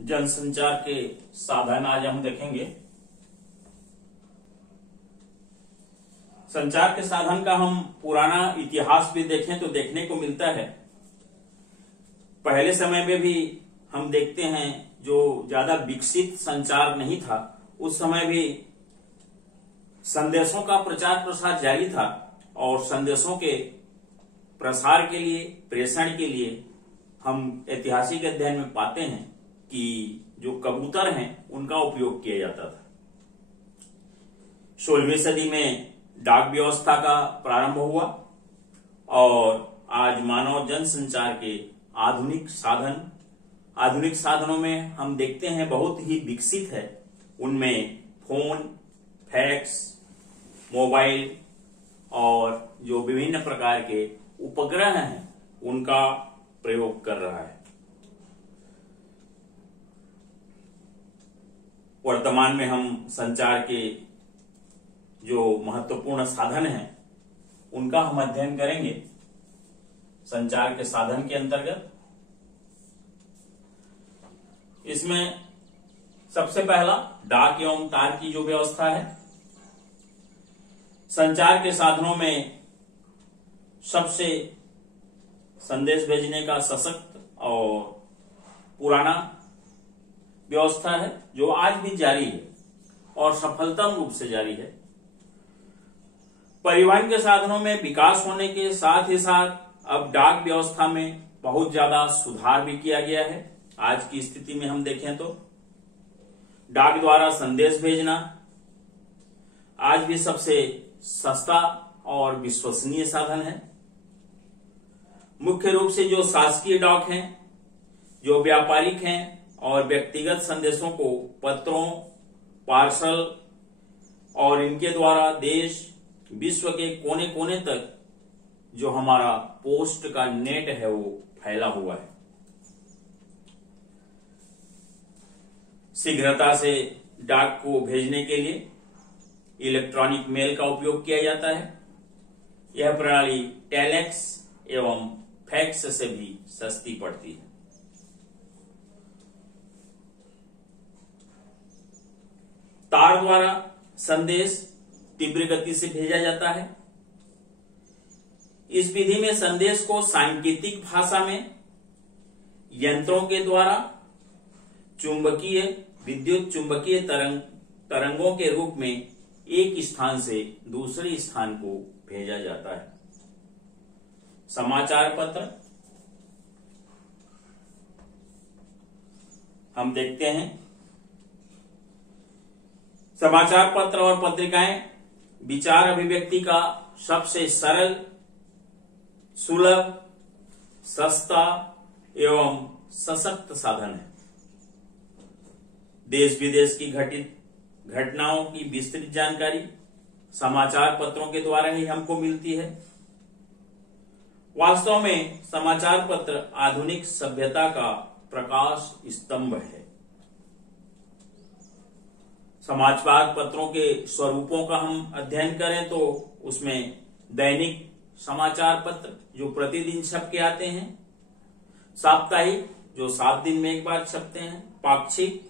जनसंचार के साधन आज हम देखेंगे। संचार के साधन का हम पुराना इतिहास भी देखें तो देखने को मिलता है। पहले समय में भी हम देखते हैं जो ज्यादा विकसित संचार नहीं था, उस समय भी संदेशों का प्रचार प्रसार जारी था और संदेशों के प्रसार के लिए, प्रेषण के लिए हम ऐतिहासिक अध्ययन में पाते हैं कि जो कबूतर हैं उनका उपयोग किया जाता था। 16वीं सदी में डाक व्यवस्था का प्रारंभ हुआ और आज मानव जनसंचार के आधुनिक साधनों में हम देखते हैं बहुत ही विकसित है। उनमें फोन, फैक्स, मोबाइल और जो विभिन्न प्रकार के उपग्रह हैं उनका प्रयोग कर रहा है। वर्तमान में हम संचार के जो महत्वपूर्ण साधन हैं उनका हम अध्ययन करेंगे। संचार के साधन के अंतर्गत इसमें सबसे पहला डाक एवं तार की जो व्यवस्था है। संचार के साधनों में सबसे संदेश भेजने का सशक्त और पुराना व्यवस्था है जो आज भी जारी है और सफलतम रूप से जारी है। परिवहन के साधनों में विकास होने के साथ ही साथ अब डाक व्यवस्था में बहुत ज्यादा सुधार भी किया गया है। आज की स्थिति में हम देखें तो डाक द्वारा संदेश भेजना आज भी सबसे सस्ता और विश्वसनीय साधन है। मुख्य रूप से जो शासकीय डाक हैं, जो व्यापारिक हैं और व्यक्तिगत संदेशों को पत्रों, पार्सल और इनके द्वारा देश, विश्व के कोने कोने तक जो हमारा पोस्ट का नेट है वो फैला हुआ है। शीघ्रता से डाक को भेजने के लिए इलेक्ट्रॉनिक मेल का उपयोग किया जाता है। यह प्रणाली टेलेक्स एवं फैक्स से भी सस्ती पड़ती है। तार द्वारा संदेश तीव्र गति से भेजा जाता है। इस विधि में संदेश को सांकेतिक भाषा में यंत्रों के द्वारा विद्युत चुंबकीय तरंगों के रूप में एक स्थान से दूसरे स्थान को भेजा जाता है। समाचार पत्र हम देखते हैं। समाचार पत्र और पत्रिकाएं विचार अभिव्यक्ति का सबसे सरल, सुलभ, सस्ता एवं सशक्त साधन है। देश विदेश की घटित घटनाओं की विस्तृत जानकारी समाचार पत्रों के द्वारा ही हमको मिलती है। वास्तव में समाचार पत्र आधुनिक सभ्यता का प्रकाश स्तंभ है। समाचार पत्रों के स्वरूपों का हम अध्ययन करें तो उसमें दैनिक समाचार पत्र जो प्रतिदिन छप के आते हैं, साप्ताहिक जो 7 दिन में एक बार छपते हैं, पाक्षिक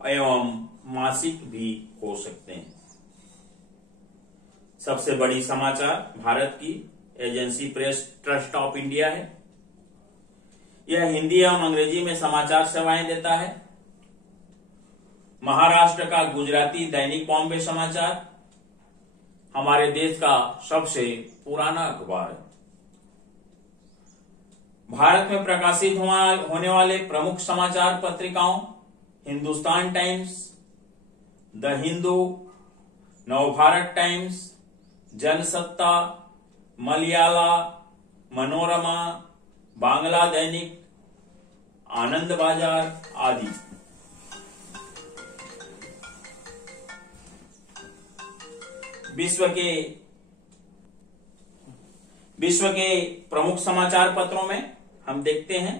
एवं मासिक भी हो सकते हैं। सबसे बड़ी समाचार भारत की agency press trust of India है। यह हिंदी एवं अंग्रेजी में समाचार सेवाएं देता है। महाराष्ट्र का गुजराती दैनिक बॉम्बे समाचार हमारे देश का सबसे पुराना अखबार है। भारत में प्रकाशित होने वाले प्रमुख समाचार पत्रिकाओं Hindustan times, the Hindu, Navbharat times, Jansatta, Malaya, Manorama, Bangla दैनिक, आनंद बाजार आदि। विश्व के प्रमुख समाचार पत्रों में हम देखते हैं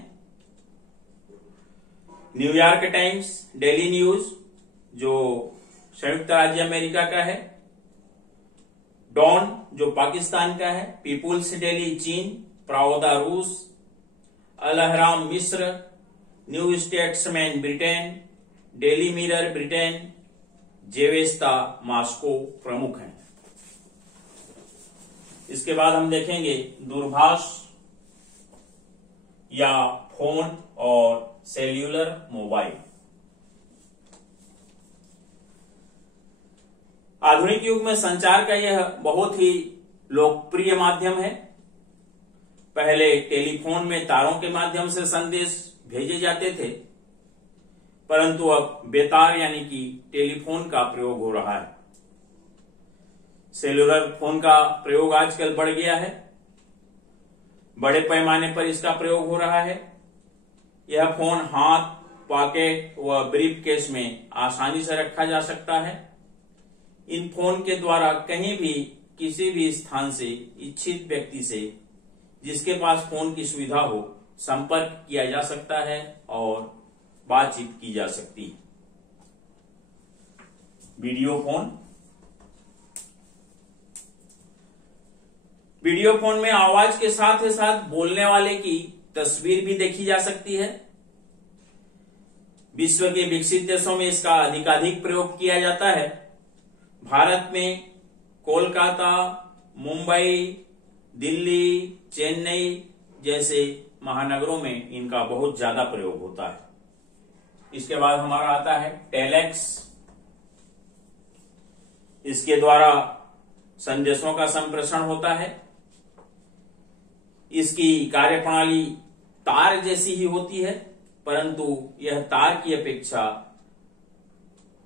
न्यूयॉर्क टाइम्स, डेली न्यूज जो संयुक्त राज्य अमेरिका का है, डॉन जो पाकिस्तान का है, पीपुल्स डेली चीन, प्रावदा रूस, अल अहराम मिस्र, न्यू स्टेट्समैन ब्रिटेन, डेली मिरर ब्रिटेन, जेवेस्ता मॉस्को प्रमुख हैं। इसके बाद हम देखेंगे दूरभाष या फोन और सेल्यूलर मोबाइल। आधुनिक युग में संचार का यह बहुत ही लोकप्रिय माध्यम है। पहले टेलीफोन में तारों के माध्यम से संदेश भेजे जाते थे, परंतु अब बेतार यानी कि टेलीफोन का प्रयोग हो रहा है। सेल्यूलर फोन का प्रयोग आजकल बढ़ गया है, बड़े पैमाने पर इसका प्रयोग हो रहा है। यह फोन हाथ, पॉकेट व ब्रीफ केस में आसानी से रखा जा सकता है। इन फोन के द्वारा कहीं भी किसी भी स्थान से इच्छित व्यक्ति से जिसके पास फोन की सुविधा हो संपर्क किया जा सकता है और बातचीत की जा सकती है। Video phone. वीडियो फोन में आवाज के साथ ही साथ बोलने वाले की तस्वीर भी देखी जा सकती है। विश्व के विकसित देशों में इसका अधिकाधिक प्रयोग किया जाता है। भारत में कोलकाता, मुंबई, दिल्ली, चेन्नई जैसे महानगरों में इनका बहुत ज्यादा प्रयोग होता है। इसके बाद हमारा आता है टेलेक्स। इसके द्वारा संदेशों का संप्रेषण होता है। इसकी कार्यप्रणाली तार जैसी ही होती है, परंतु यह तार की अपेक्षा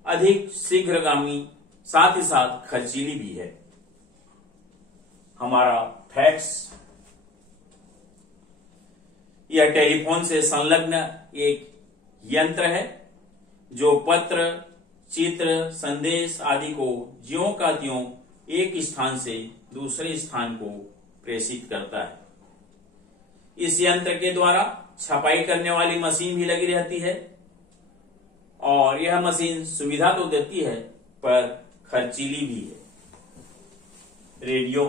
अधिक शीघ्रगामी, साथ ही साथ खर्चीली भी है। हमारा फैक्स। यह टेलीफोन से संलग्न एक यंत्र है जो पत्र, चित्र, संदेश आदि को ज्यों का त्यों एक स्थान से दूसरे स्थान को प्रेषित करता है। इस यंत्र के द्वारा छपाई करने वाली मशीन भी लगी रहती है और यह मशीन सुविधा तो देती है पर खर्चीली भी है। रेडियो।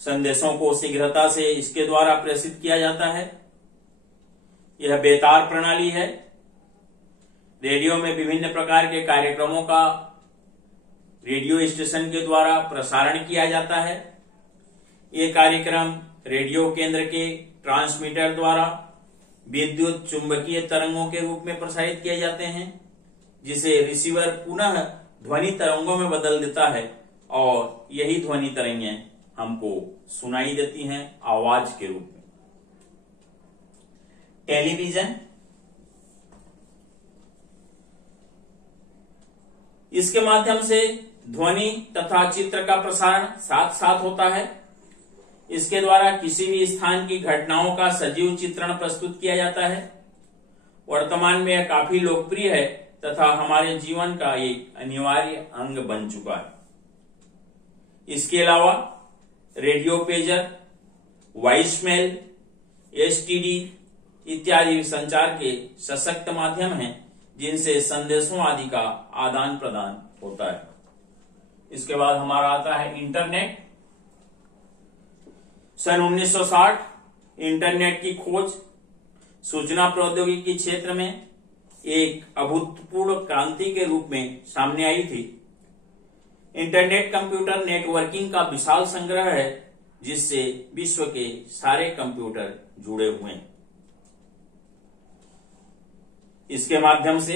संदेशों को शीघ्रता से इसके द्वारा प्रेषित किया जाता है। यह बेतार प्रणाली है। रेडियो में विभिन्न प्रकार के कार्यक्रमों का रेडियो स्टेशन के द्वारा प्रसारण किया जाता है। ये कार्यक्रम रेडियो केंद्र के ट्रांसमीटर द्वारा विद्युत चुंबकीय तरंगों के रूप में प्रसारित किए जाते हैं, जिसे रिसीवर पुनः ध्वनि तरंगों में बदल देता है और यही ध्वनि तरंगें हमको सुनाई देती हैं आवाज के रूप में। टेलीविजन। इसके माध्यम से ध्वनि तथा चित्र का प्रसारण साथ साथ होता है। इसके द्वारा किसी भी स्थान की घटनाओं का सजीव चित्रण प्रस्तुत किया जाता है। वर्तमान में यह काफी लोकप्रिय है तथा हमारे जीवन का एक अनिवार्य अंग बन चुका है। इसके अलावा रेडियो पेजर, वॉइसमेल, एसटीडी इत्यादि संचार के सशक्त माध्यम हैं जिनसे संदेशों आदि का आदान प्रदान होता है। इसके बाद हमारा आता है इंटरनेट। सन 1960 इंटरनेट की खोज सूचना प्रौद्योगिकी क्षेत्र में एक अभूतपूर्व क्रांति के रूप में सामने आई थी। इंटरनेट कंप्यूटर नेटवर्किंग का विशाल संग्रह है जिससे विश्व के सारे कंप्यूटर जुड़े हुए हैं। इसके माध्यम से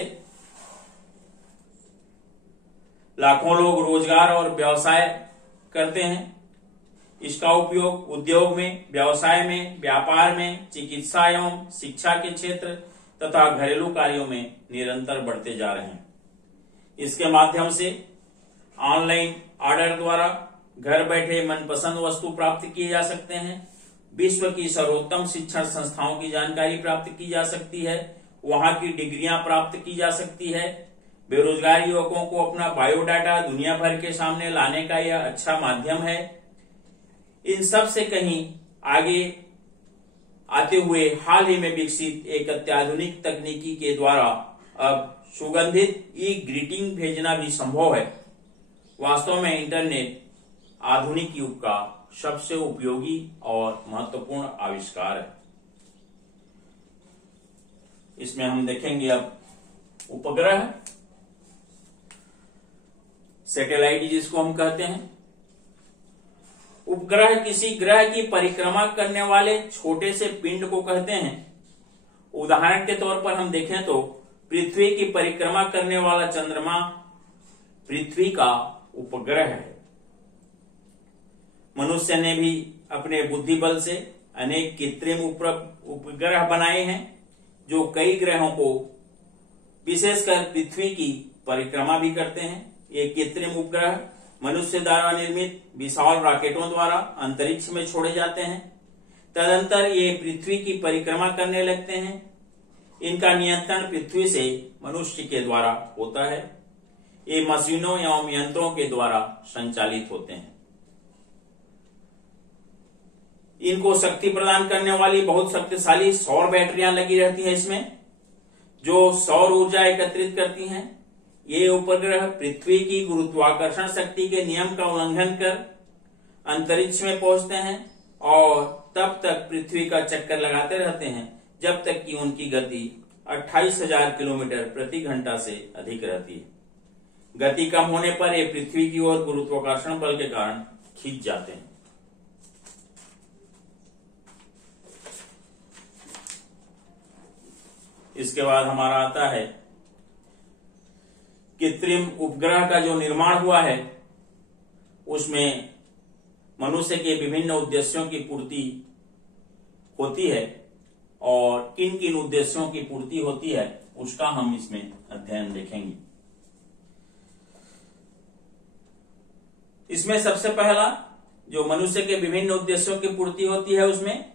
लाखों लोग रोजगार और व्यवसाय करते हैं। इसका उपयोग उद्योग में, व्यवसाय में, व्यापार में, चिकित्सा एवं शिक्षा के क्षेत्र तथा घरेलू कार्यों में निरंतर बढ़ते जा रहे हैं। इसके माध्यम से ऑनलाइन ऑर्डर द्वारा घर बैठे मनपसंद वस्तु प्राप्त किए जा सकते हैं। विश्व की सर्वोत्तम शिक्षण संस्थाओं की जानकारी प्राप्त की जा सकती है। वहां की डिग्रियां प्राप्त की जा सकती है। बेरोजगार युवकों को अपना बायोडाटा दुनिया भर के सामने लाने का यह अच्छा माध्यम है। इन सब से कहीं आगे आते हुए हाल ही में विकसित एक अत्याधुनिक तकनीकी के द्वारा अब सुगंधित ई ग्रीटिंग भेजना भी संभव है। वास्तव में इंटरनेट आधुनिक युग का सबसे उपयोगी और महत्वपूर्ण आविष्कार है। इसमें हम देखेंगे अब उपग्रह, सैटेलाइट जिसको हम कहते हैं। उपग्रह किसी ग्रह की परिक्रमा करने वाले छोटे से पिंड को कहते हैं। उदाहरण के तौर पर हम देखें तो पृथ्वी की परिक्रमा करने वाला चंद्रमा पृथ्वी का उपग्रह है। मनुष्य ने भी अपने बुद्धि बल से अनेक कृत्रिम उपग्रह बनाए हैं जो कई ग्रहों को विशेषकर पृथ्वी की परिक्रमा भी करते हैं। ये कृत्रिम उपग्रह मनुष्य द्वारा निर्मित विशाल रॉकेटों द्वारा अंतरिक्ष में छोड़े जाते हैं। तदंतर ये पृथ्वी की परिक्रमा करने लगते हैं। इनका नियंत्रण पृथ्वी से मनुष्य के द्वारा होता है। ये मशीनों एवं यंत्रों के द्वारा संचालित होते हैं। इनको शक्ति प्रदान करने वाली बहुत शक्तिशाली सौर बैटरियां लगी रहती हैं इसमें, जो सौर ऊर्जा एकत्रित करती हैं। ये उपग्रह पृथ्वी की गुरुत्वाकर्षण शक्ति के नियम का उल्लंघन कर अंतरिक्ष में पहुंचते हैं और तब तक पृथ्वी का चक्कर लगाते रहते हैं जब तक कि उनकी गति 28,000 किलोमीटर प्रति घंटा से अधिक रहती है। गति कम होने पर ये पृथ्वी की ओर गुरुत्वाकर्षण बल के कारण खींच जाते हैं। इसके बाद हमारा आता है कृत्रिम उपग्रह का जो निर्माण हुआ है उसमें मनुष्य के विभिन्न उद्देश्यों की पूर्ति होती है और किन किन उद्देश्यों की पूर्ति होती है उसका हम इसमें अध्ययन देखेंगे। इसमें सबसे पहला जो मनुष्य के विभिन्न उद्देश्यों की पूर्ति होती है उसमें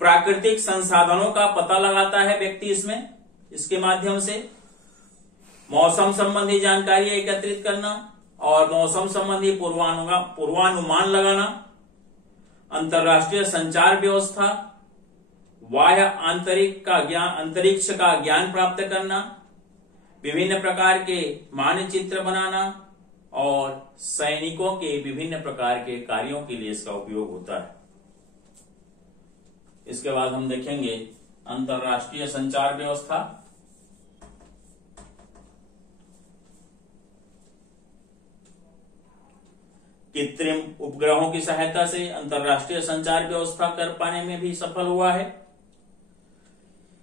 प्राकृतिक संसाधनों का पता लगाता है व्यक्ति। इसके माध्यम से मौसम संबंधी जानकारी एकत्रित करना और मौसम संबंधी पूर्वानुमान लगाना, अंतरराष्ट्रीय संचार व्यवस्था, बाह्य अंतरिक्ष का ज्ञान प्राप्त करना, विभिन्न प्रकार के मानचित्र बनाना और सैनिकों के विभिन्न प्रकार के कार्यों के लिए इसका उपयोग होता है। इसके बाद हम देखेंगे अंतरराष्ट्रीय संचार व्यवस्था। कृत्रिम उपग्रहों की सहायता से अंतरराष्ट्रीय संचार व्यवस्था कर पाने में भी सफल हुआ है।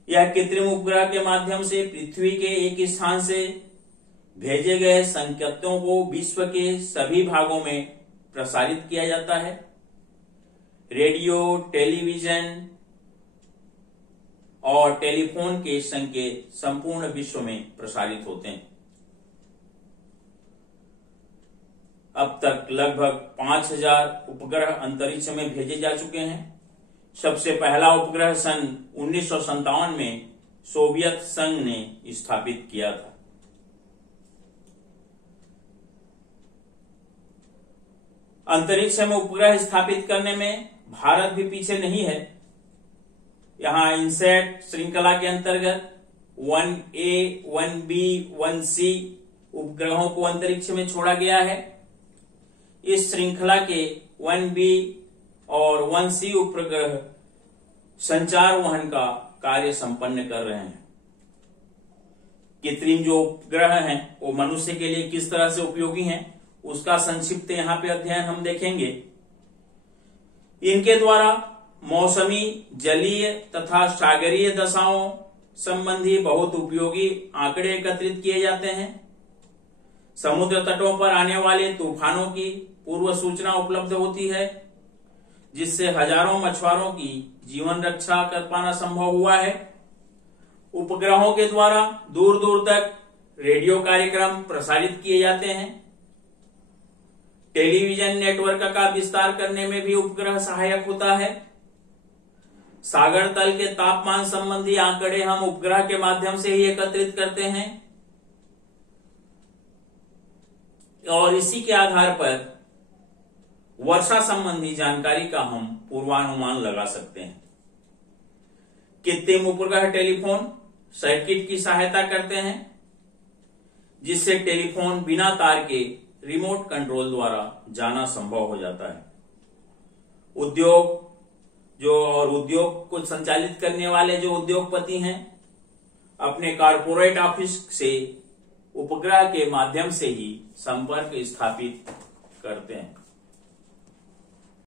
यह कृत्रिम उपग्रह के माध्यम से पृथ्वी के एक स्थान से भेजे गए संकेतों को विश्व के सभी भागों में प्रसारित किया जाता है। रेडियो, टेलीविजन और टेलीफोन के संकेत संपूर्ण विश्व में प्रसारित होते हैं। अब तक लगभग 5,000 उपग्रह अंतरिक्ष में भेजे जा चुके हैं। सबसे पहला उपग्रह सन 1957 में सोवियत संघ ने स्थापित किया था। अंतरिक्ष में उपग्रह स्थापित करने में भारत भी पीछे नहीं है। यहां इनसैट श्रृंखला के अंतर्गत 1A, 1B, 1C उपग्रहों को अंतरिक्ष में छोड़ा गया है। इस श्रृंखला के 1B और 1C उपग्रह संचार वहन का कार्य संपन्न कर रहे हैं। कृत्रिम जो उपग्रह हैं वो मनुष्य के लिए किस तरह से उपयोगी हैं उसका संक्षिप्त यहाँ पे अध्ययन हम देखेंगे। इनके द्वारा मौसमी, जलीय तथा सागरीय दशाओं संबंधी बहुत उपयोगी आंकड़े एकत्रित किए जाते हैं। समुद्र तटों पर आने वाले तूफानों की पूर्व सूचना उपलब्ध होती है, जिससे हजारों मछुआरों की जीवन रक्षा कर पाना संभव हुआ है। उपग्रहों के द्वारा दूर दूर तक रेडियो कार्यक्रम प्रसारित किए जाते हैं। टेलीविजन नेटवर्क का विस्तार करने में भी उपग्रह सहायक होता है। सागर तल के तापमान संबंधी आंकड़े हम उपग्रह के माध्यम से ही एकत्रित करते हैं और इसी के आधार पर वर्षा संबंधी जानकारी का हम पूर्वानुमान लगा सकते हैं। कृत्रिम उपग्रह टेलीफोन सर्किट की सहायता करते हैं, जिससे टेलीफोन बिना तार के रिमोट कंट्रोल द्वारा जाना संभव हो जाता है। उद्योग को संचालित करने वाले जो उद्योगपति हैं अपने कॉर्पोरेट ऑफिस से उपग्रह के माध्यम से ही संपर्क स्थापित करते हैं।